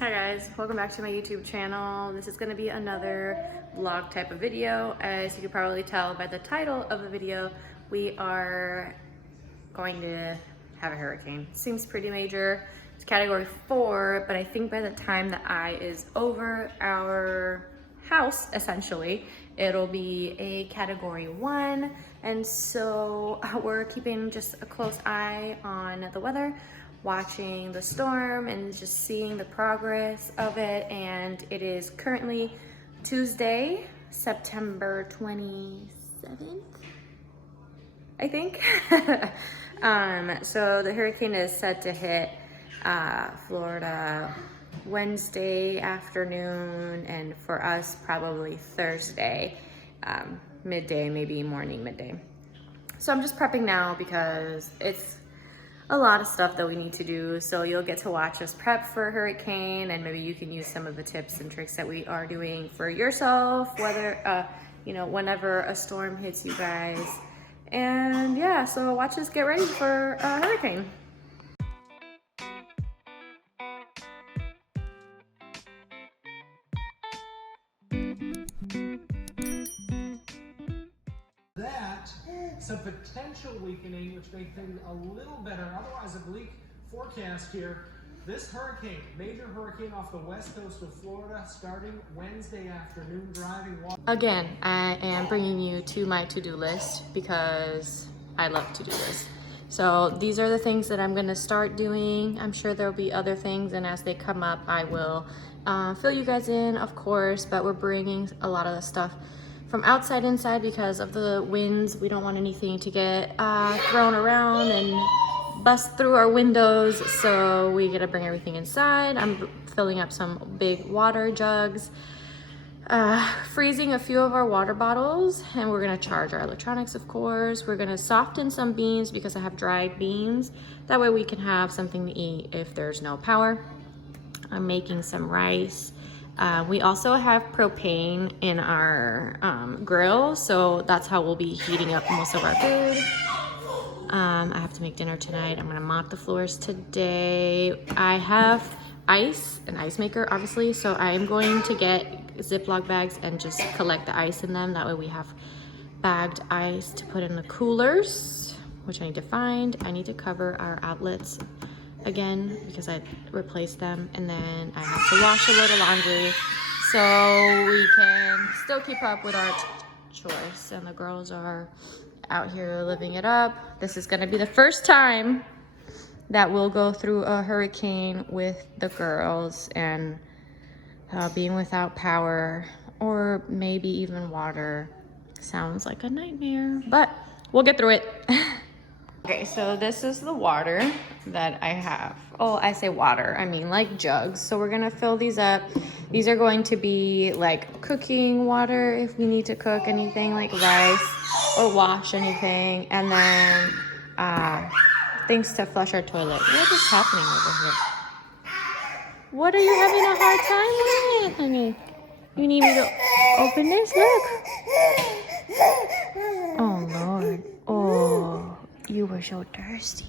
Hi guys, welcome back to my YouTube channel. This is going to be another vlog type of video. As you can probably tell by the title of the video, we are going to have a hurricane. Seems pretty major. It's category 4, but I think by the time the eye is over our house, essentially, it'll be a category 1. And so we're keeping just a close eye on the weather, watching the storm and just seeing the progress of it. And it is currently Tuesday, September 27th, I think. So the hurricane is set to hit Florida Wednesday afternoon, and for us probably Thursday midday, maybe morning, midday. So I'm just prepping now because it's a lot of stuff that we need to do. So you'll get to watch us prep for a hurricane, and maybe you can use some of the tips and tricks that we are doing for yourself, whether whenever a storm hits you guys. And yeah, so watch us get ready for a hurricane. Some potential weakening, which made things a little better. Otherwise, a bleak forecast here. This hurricane, major hurricane off the west coast of Florida, starting Wednesday afternoon, driving water. Again, I am bringing you to my to-do list because I love to-do lists. So these are the things that I'm gonna start doing. I'm sure there'll be other things, and as they come up, I will fill you guys in, of course, but we're bringing a lot of the stuff from outside inside because of the winds. We don't want anything to get thrown around and bust through our windows, so we gotta bring everything inside. I'm filling up some big water jugs, freezing a few of our water bottles, and we're gonna charge our electronics, of course. We're gonna soften some beans because I have dried beans. That way we can have something to eat if there's no power. I'm making some rice. We also have propane in our grill, so that's how we'll be heating up most of our food. I have to make dinner tonight. I'm gonna mop the floors today. I have ice, an ice maker, obviously, so I am going to get Ziploc bags and just collect the ice in them. That way we have bagged ice to put in the coolers, which I need to find. I need to cover our outlets again because I replaced them, and then I have to wash a load of laundry so we can still keep up with our chores. And the girls are out here living it up. This is gonna be the first time that we'll go through a hurricane with the girls, and being without power or maybe even water sounds like a nightmare, but we'll get through it. Okay, so this is the water that I have. Oh, I say water, I mean like jugs. So we're gonna fill these up. These are going to be like cooking water if we need to cook anything like rice or wash anything. And then things to flush our toilet. What is happening over here? What are you having a hard time with, honey? You need me to open this? Look. Oh, Lord. Oh. You were so thirsty.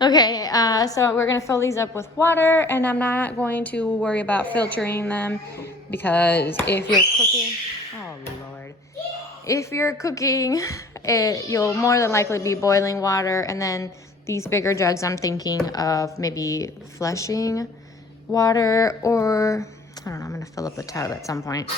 Okay, so we're gonna fill these up with water, and I'm not going to worry about filtering them because if you're cooking, oh Lord, if you're cooking, you'll more than likely be boiling water. And then these bigger jugs, I'm thinking of maybe flushing water, or I don't know, I'm gonna fill up the tub at some point.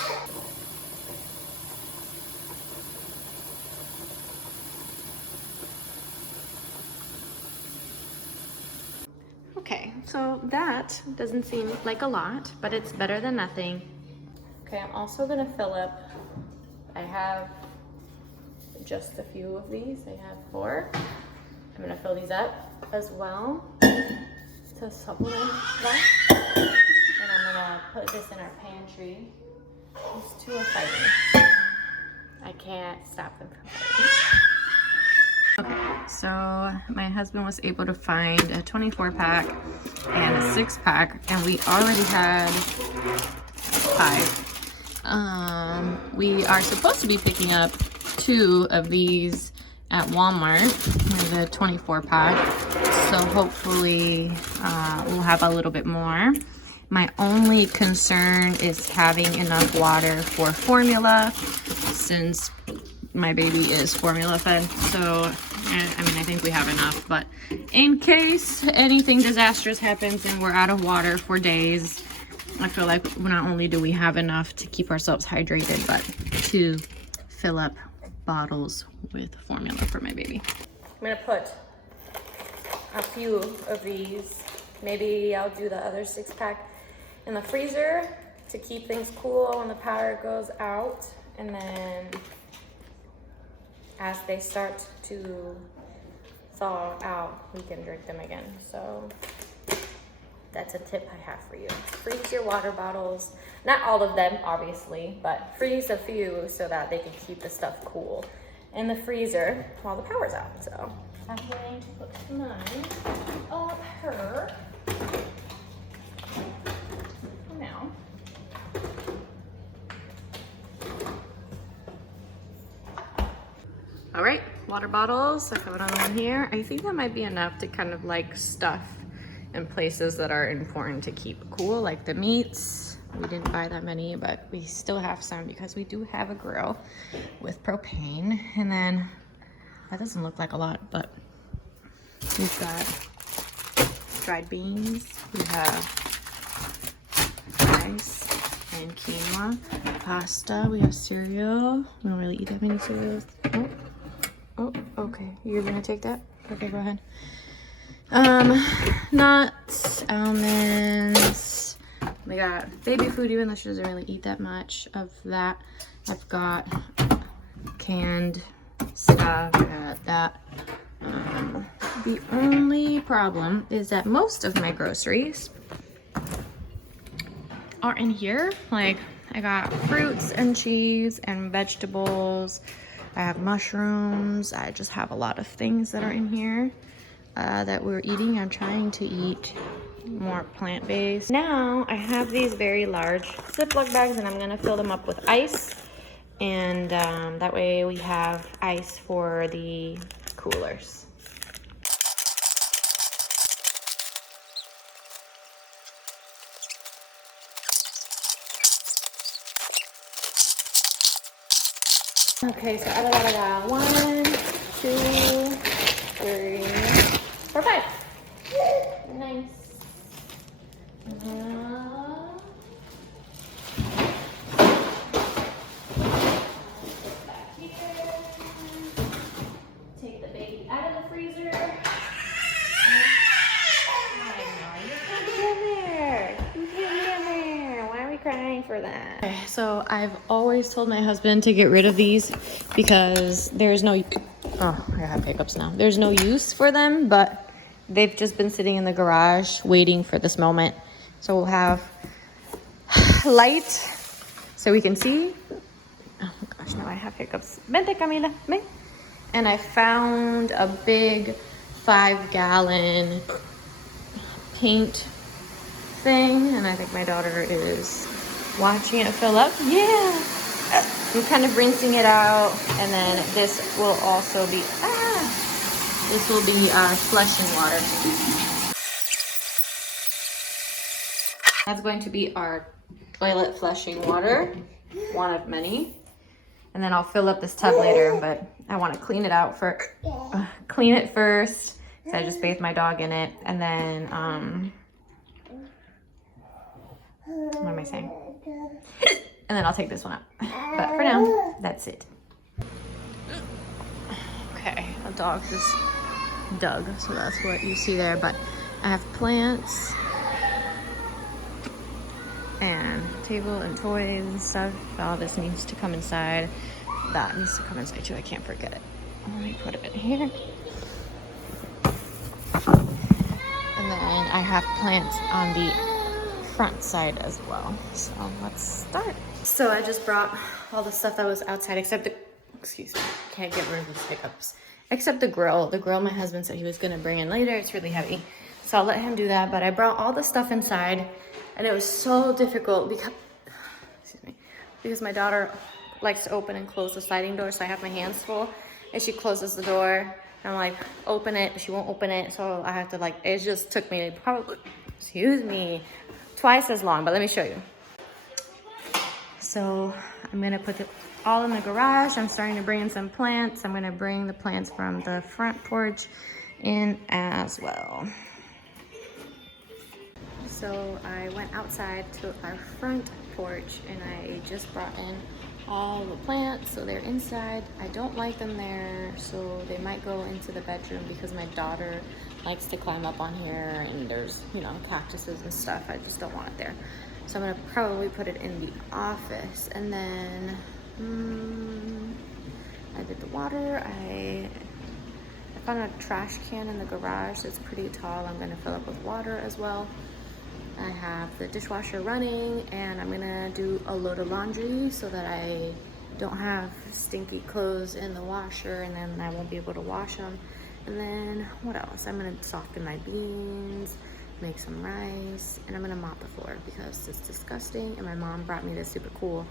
Okay, so that doesn't seem like a lot, but it's better than nothing. Okay, I'm also gonna fill up, I have just a few of these. I have 4. I'm gonna fill these up as well to supplement that. And I'm gonna put this in our pantry. These two are fighting. I can't stop them from fighting. Okay, so my husband was able to find a 24-pack and a 6-pack, and we already had 5. We are supposed to be picking up 2 of these at Walmart with a 24-pack, so hopefully we'll have a little bit more. My only concern is having enough water for formula, since my baby is formula fed. So, I mean, I think we have enough, but in case anything disastrous happens and we're out of water for days, I feel like not only do we have enough to keep ourselves hydrated, but to fill up bottles with formula for my baby. I'm gonna put a few of these. Maybe I'll do the other 6-pack in the freezer to keep things cool when the power goes out. And then as they start to thaw out, we can drink them again. So that's a tip I have for you. Freeze your water bottles. Not all of them, obviously, but freeze a few so that they can keep the stuff cool in the freezer while the power's out. So I'm going to put mine up her now. All right, water bottles. I have another one here. I think that might be enough to kind of like stuff in places that are important to keep cool, like the meats. We didn't buy that many, but we still have some because we do have a grill with propane. And then that doesn't look like a lot, but we've got dried beans. We have rice and quinoa, pasta. We have cereal. We don't really eat that many cereals. Oh, okay. You're gonna take that? Okay, go ahead. Nuts, almonds. We got baby food, even though she doesn't really eat that much of that. I've got canned stuff, I got that. The only problem is that most of my groceries are in here. Like, I got fruits and cheese and vegetables. I have mushrooms. I just have a lot of things that are in here that we're eating. I'm trying to eat more plant-based. Now I have these very large Ziploc bags and I'm gonna fill them up with ice. And that way we have ice for the coolers. Okay, so out of that I got 1, 2, 3, 4, 5. Nice. Back here. Take the baby out of the freezer. Why are we crying for that? Okay, so I've always told my husband to get rid of these because there's no, oh, I have hiccups now. There's no use for them, but they've just been sitting in the garage waiting for this moment. So we'll have light so we can see. Oh my gosh, now I have hiccups. Vente, Camila, ven. And I found a big 5-gallon paint thing, and I think my daughter is watching it fill up. Yeah. I'm kind of rinsing it out, and then this will also be, this will be flushing water. That's going to be our toilet flushing water, one of many. And then I'll fill up this tub later, but I want to clean it out for, clean it first. So I just bathed my dog in it, and then, what am I saying? And then I'll take this one out. But for now, that's it. Okay, a dog just dug, so that's what you see there. But I have plants and table and toys and stuff. All this needs to come inside. That needs to come inside too. I can't forget it. Let me put it in here. And then I have plants on the front side as well. So let's start. So I just brought all the stuff that was outside except the, excuse me, can't get rid of these hiccups. Except the grill. The grill my husband said he was gonna bring in later. It's really heavy. So I'll let him do that. But I brought all the stuff inside and it was so difficult because, excuse me, because my daughter likes to open and close the sliding door. So I have my hands full and she closes the door. I'm like, open it, but she won't open it. So I have to like, it just took me probably, excuse me, twice as long, but let me show you. So I'm gonna put it all in the garage. I'm starting to bring in some plants. I'm gonna bring the plants from the front porch in as well. So I went outside to our front porch and I just brought in all the plants, so they're inside. I don't like them there, so they might go into the bedroom because my daughter likes to climb up on here and there's, you know, cactuses and stuff. I just don't want it there. So I'm gonna probably put it in the office. And then I did the water. I found a trash can in the garage that's pretty tall. I'm gonna fill up with water as well. I have the dishwasher running and I'm gonna do a load of laundry so that I don't have stinky clothes in the washer and then I won't be able to wash them. And then what else? I'm gonna soften my beans, make some rice, and I'm gonna mop the floor because it's disgusting. And my mom brought me this super cool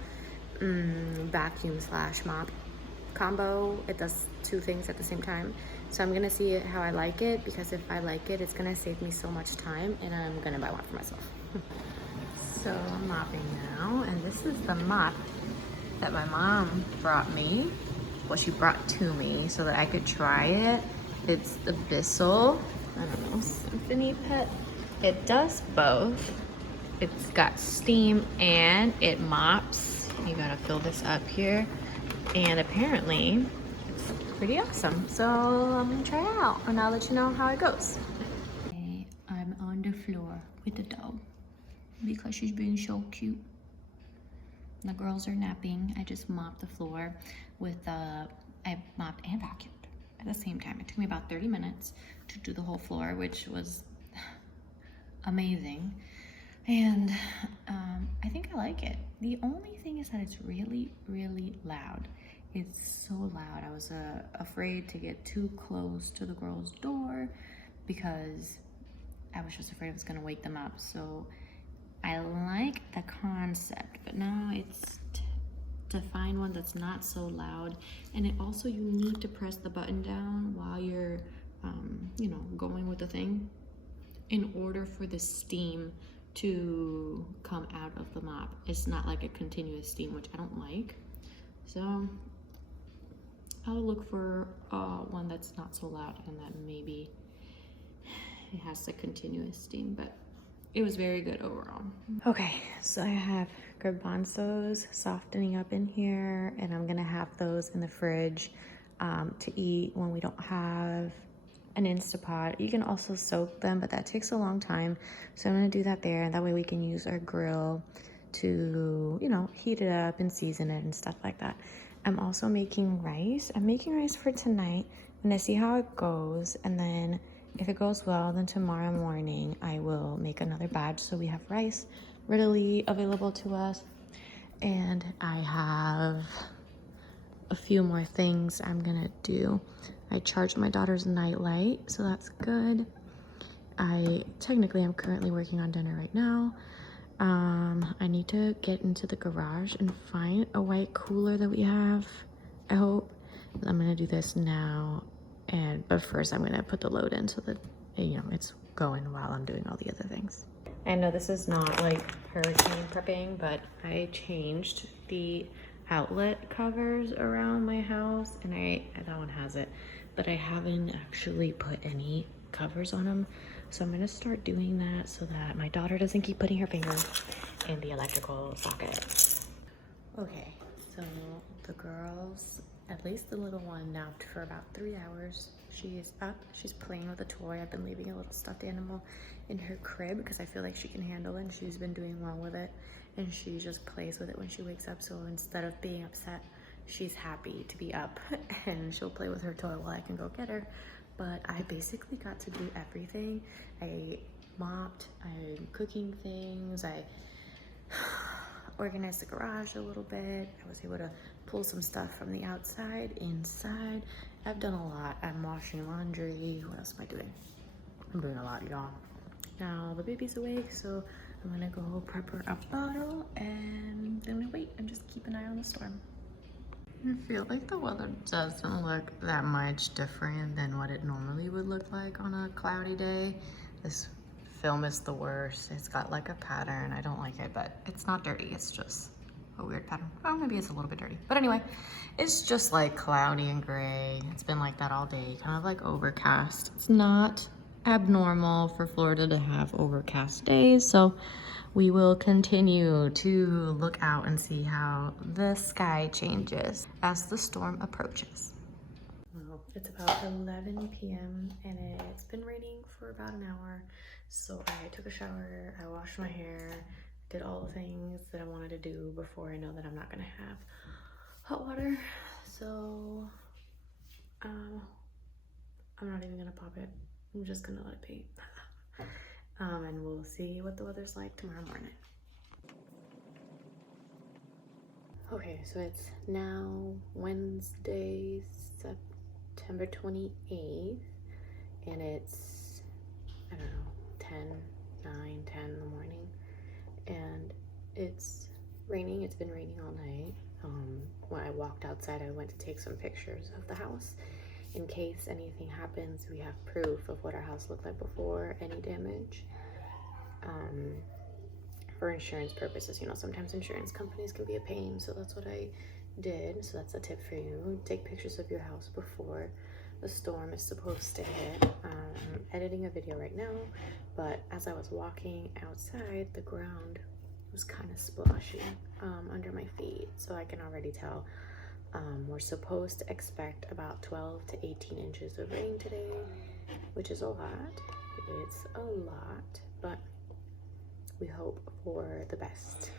vacuum / mop combo. It does two things at the same time. So I'm gonna see how I like it, because if I like it, it's gonna save me so much time and I'm gonna buy one for myself. So I'm mopping now, and this is the mop that my mom brought me. Well, she brought to me so that I could try it. It's the Bissell, I don't know, Symphony Pet. It does both. It's got steam and it mops. You gotta fill this up here. And apparently it's pretty awesome. So I'm gonna try it out and I'll let you know how it goes. Okay, I'm on the floor with the dog because she's being so cute. The girls are napping. I just mopped the floor with I mopped and vacuumed at the same time. It took me about 30 minutes to do the whole floor, which was amazing. And I think I like it. The only thing is that it's really, really loud. It's so loud. I was afraid to get too close to the girls' door because I was just afraid it was gonna wake them up. So I like the concept, but now it's to find one that's not so loud. And it also, you need to press the button down while you're, you know, going with the thing in order for the steam to come out of the mop. It's not like a continuous steam, which I don't like. So I'll look for one that's not so loud and that maybe it has the continuous steam, but it was very good overall. Okay, so I have garbanzos softening up in here, and I'm gonna have those in the fridge to eat when we don't have an Instapot. You can also soak them, but that takes a long time. So I'm gonna do that there, and that way we can use our grill to, you know, heat it up and season it and stuff like that. I'm also making rice. I'm making rice for tonight. I'm gonna see how it goes, and then if it goes well, then tomorrow morning I will make another batch so we have rice readily available to us. And I have a few more things I'm gonna do. I charged my daughter's nightlight, so that's good. I'm currently working on dinner right now. I need to get into the garage and find a white cooler that we have, I hope. I'm gonna do this now. But first I'm gonna put the load in so that, you know, it's going while I'm doing all the other things. I know this is not like hurricane prepping, but I changed the outlet covers around my house, and that one has it, but I haven't actually put any covers on them. So I'm gonna start doing that so that my daughter doesn't keep putting her finger in the electrical socket. Okay, so the girls, at least the little one, napped for about 3 hours. She is up, she's playing with a toy. I've been leaving a little stuffed animal in her crib because I feel like she can handle it, and she's been doing well with it. And she just plays with it when she wakes up. So instead of being upset, she's happy to be up and she'll play with her toy while I can go get her. But I basically got to do everything. I mopped, I'm cooking things, I organized the garage a little bit. I was able to pull some stuff from the outside inside. I've done a lot. I'm washing laundry. What else am I doing? I'm doing a lot, y'all. Now the baby's awake, so I'm gonna go prep her a bottle and then we wait and just keep an eye on the storm. I feel like the weather doesn't look that much different than what it normally would look like on a cloudy day. This film is the worst. It's got like a pattern. I don't like it, but it's not dirty. It's just a weird pattern. Oh, maybe it's a little bit dirty. But anyway, it's just like cloudy and gray. It's been like that all day, kind of like overcast. It's not abnormal for Florida to have overcast days, so we will continue to look out and see how the sky changes as the storm approaches. Well, it's about 11 p.m. and it's been raining for about an hour. So I took a shower, I washed my hair, did all the things that I wanted to do before I know that I'm not gonna have hot water. So I'm not even gonna pop it. I'm just gonna let it be. And we'll see what the weather's like tomorrow morning. Okay, so it's now Wednesday, September 28th, and it's, I don't know, 10 in the morning, and it's raining. It's been raining all night. When I walked outside, I went to take some pictures of the house. In case anything happens, we have proof of what our house looked like before any damage. For insurance purposes, you know, sometimes insurance companies can be a pain, so that's what I did. So that's a tip for you. Take pictures of your house before the storm is supposed to hit. I'm editing a video right now, but as I was walking outside, the ground was kind of splashy under my feet, so I can already tell we're supposed to expect about 12 to 18 inches of rain today, which is a lot. It's a lot, but we hope for the best.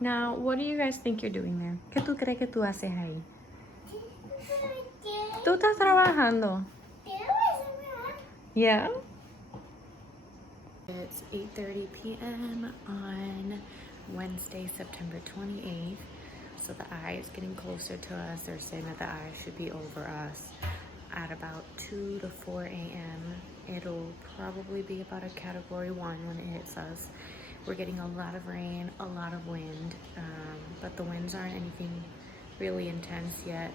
Now, what do you guys think you're doing there? ¿Qué tú crees que tú haces ahí? Tú estás trabajando. Yeah. It's 8:30 p.m. on Wednesday, September 28th. So the eye is getting closer to us. They're saying that the eye should be over us at about 2 to 4 a.m. It'll probably be about a category 1 when it hits us. We're getting a lot of rain, a lot of wind, but the winds aren't anything really intense yet.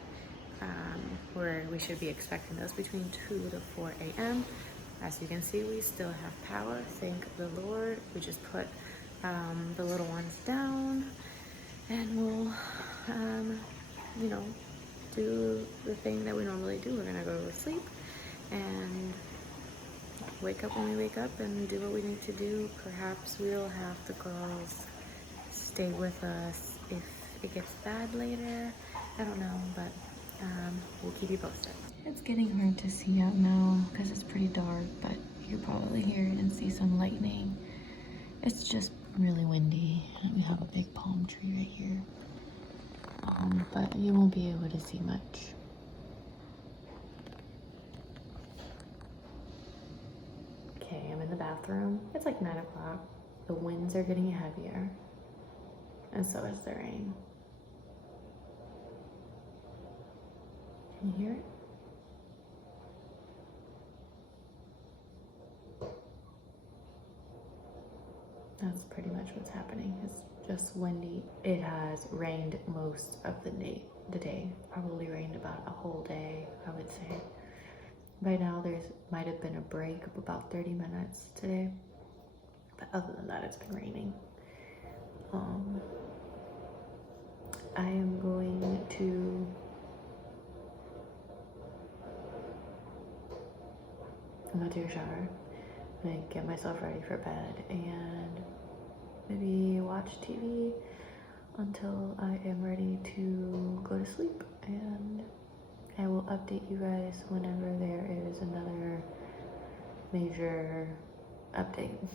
Where we should be expecting those between 2 to 4 a.m. As you can see, we still have power, thank the Lord. We just put the little ones down, and we'll, you know, do the thing that we normally do. We're gonna go to sleep and wake up when we wake up and do what we need to do. Perhaps we'll have the girls stay with us if it gets bad later. I don't know, but we'll keep you posted. It's getting hard to see out now because it's pretty dark, but you can probably hear it and see some lightning. It's just really windy. We have a big palm tree right here, but you won't be able to see much. Okay, I'm in the bathroom. It's like 9 o'clock. The winds are getting heavier, and so is the rain. Can you hear it? That's pretty much what's happening. It's just windy. It has rained most of the day. Probably rained about a whole day, I would say. By now, might have been a break of about 30 minutes today. But other than that, it's been raining. I am going to take a shower and get myself ready for bed and maybe watch TV until I am ready to go to sleep, and I will update you guys whenever there is another major update.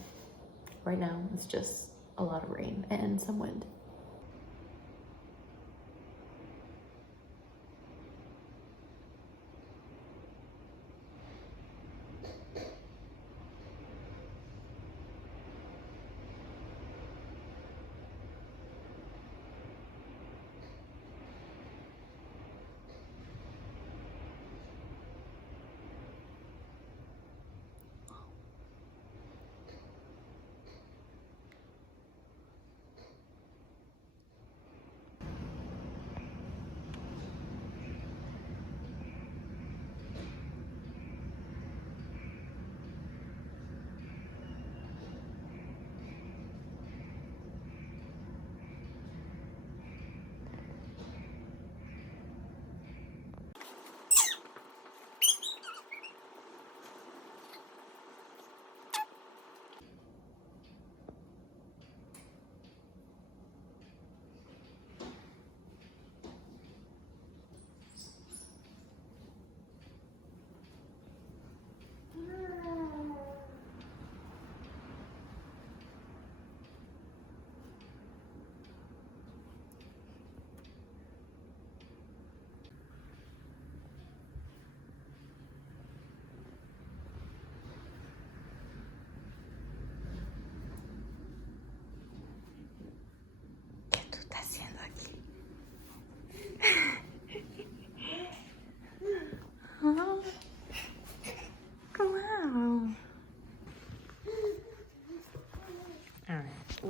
Right now, it's just a lot of rain and some wind.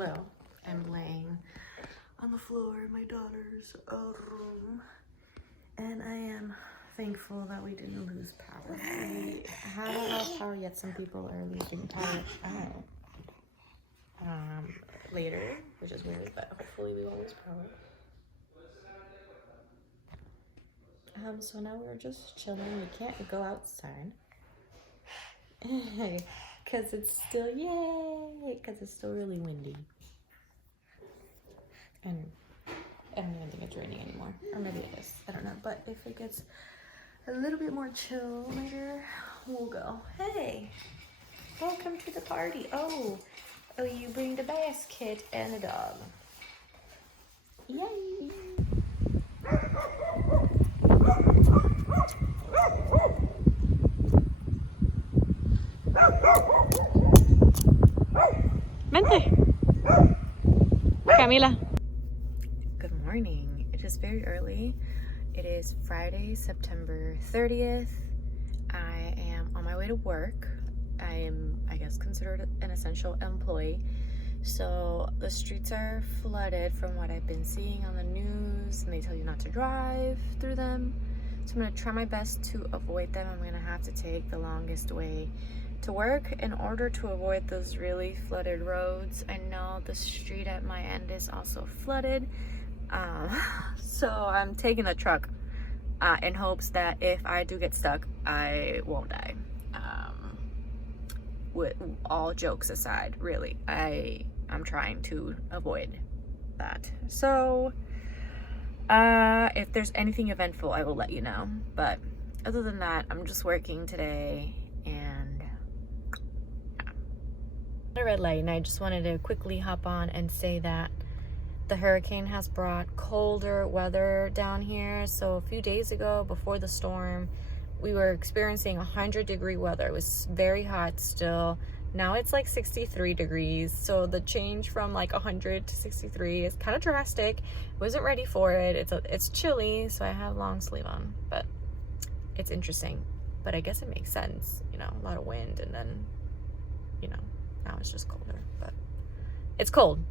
So I'm laying on the floor in my daughter's room, and I am thankful that we didn't lose power. We haven't lost power yet. Some people are losing power later, which is weird, but hopefully we won't lose power. So now we're just chilling. We can't go outside because it's still really windy. And I don't even think it's raining anymore, or maybe it is. I don't know. But if it gets a little bit more chill later, we'll go. Hey, welcome to the party. Oh, you bring the basket and the dog. Yay! Vente. Camila. Good morning. It is very early. It is Friday, September 30th. I am on my way to work. I am, I guess, considered an essential employee. So the streets are flooded from what I've been seeing on the news, and they tell you not to drive through them. So I'm gonna try my best to avoid them. I'm gonna have to take the longest way to work in order to avoid those really flooded roads. I know the street at my end is also flooded. So I'm taking the truck in hopes that if I do get stuck, I won't die. With all jokes aside, really, I'm trying to avoid that. So if there's anything eventful, I will let you know. But other than that, I'm just working today, and yeah. A red light, and I just wanted to quickly hop on and say that the hurricane has brought colder weather down here. So a few days ago, before the storm, we were experiencing 100-degree weather. It was very hot still. Now it's like 63 degrees. So the change from like 100 to 63 is kind of drastic. Wasn't ready for it. It's chilly, so I have long sleeve on, but it's interesting. But I guess it makes sense, you know, a lot of wind, and then, you know, now it's just colder, but it's cold.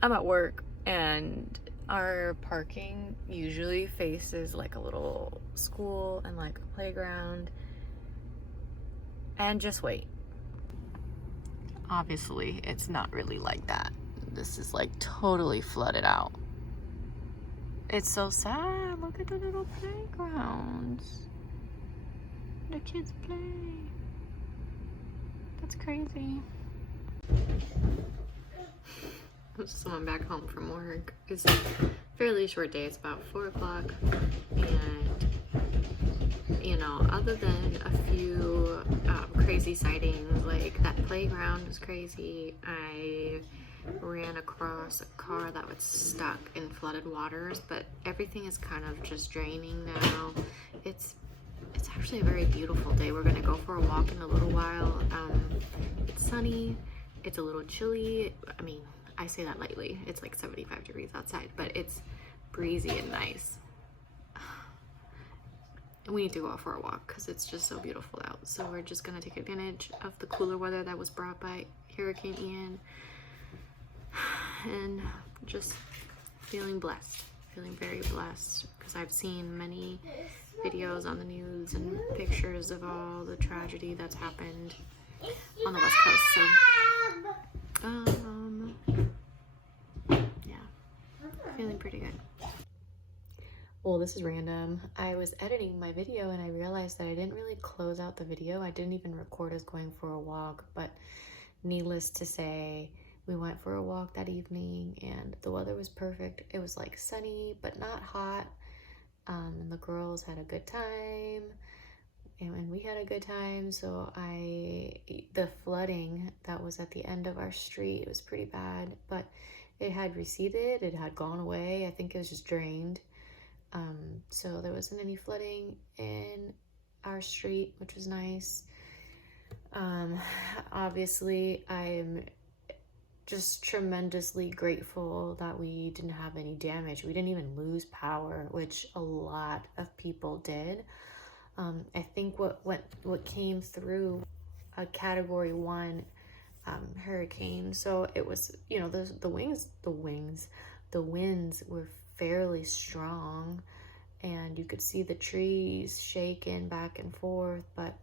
I'm at work, and our parking usually faces like a little school and like a playground. And just wait. Obviously, it's not really like that. This is like totally flooded out. It's so sad. Look at the little playgrounds. The kids play. That's crazy. So I'm back home from work. It's a fairly short day. It's about 4 o'clock, and you know, other than a few crazy sightings, like that playground was crazy. I ran across a car that was stuck in flooded waters, but everything is kind of just draining now. It's actually a very beautiful day. We're gonna go for a walk in a little while. It's sunny. It's a little chilly. I mean, I say that lightly. It's like 75 degrees outside, but it's breezy and nice. We need to go out for a walk because it's just so beautiful out. So we're just gonna take advantage of the cooler weather that was brought by Hurricane Ian, and just feeling blessed, feeling very blessed, because I've seen many videos on the news and pictures of all the tragedy that's happened on the West Coast. So yeah, feeling pretty good. Well, this is random. I was editing my video and I realized that I didn't really close out the video. I didn't even record us going for a walk, but needless to say, we went for a walk that evening and the weather was perfect. It was like sunny, but not hot. And the girls had a good time, and we had a good time. So the flooding that was at the end of our street, it was pretty bad, but it had receded, it had gone away. I think it was just drained. So there wasn't any flooding in our street, which was nice. Obviously, I'm just tremendously grateful that we didn't have any damage. We didn't even lose power, which a lot of people did. I think what came through a category 1 hurricane. So it was, you know, the winds were fairly strong, and you could see the trees shaking back and forth, but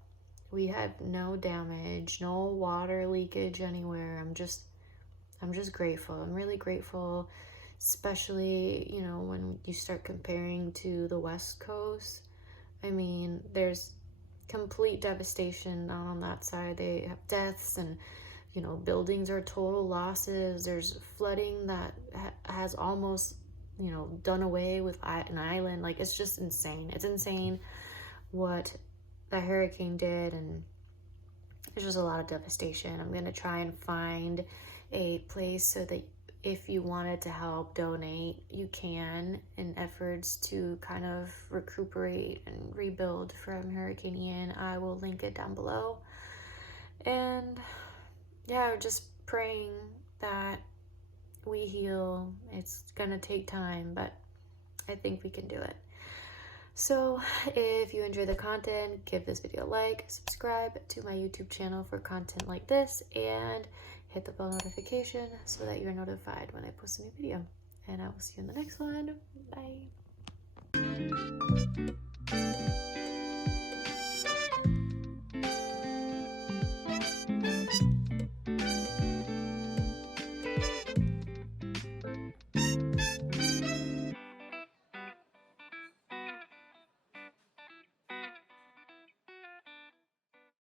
we had no damage, no water leakage anywhere. I'm just grateful. I'm really grateful, especially, you know, when you start comparing to the West Coast. I mean, there's complete devastation on that side. They have deaths, and, you know, buildings are total losses. There's flooding that has almost, you know, done away with an island. Like, it's just insane. It's insane what the hurricane did, and there's just a lot of devastation. I'm gonna try and find a place so that if you wanted to help donate, you can, in efforts to kind of recuperate and rebuild from Hurricane Ian. I will link it down below. And yeah, just praying that we heal. It's gonna take time, but I think we can do it. So if you enjoy the content, give this video a like, subscribe to my YouTube channel for content like this, and hit the bell notification so that you're notified when I post a new video. And I will see you in the next one. Bye.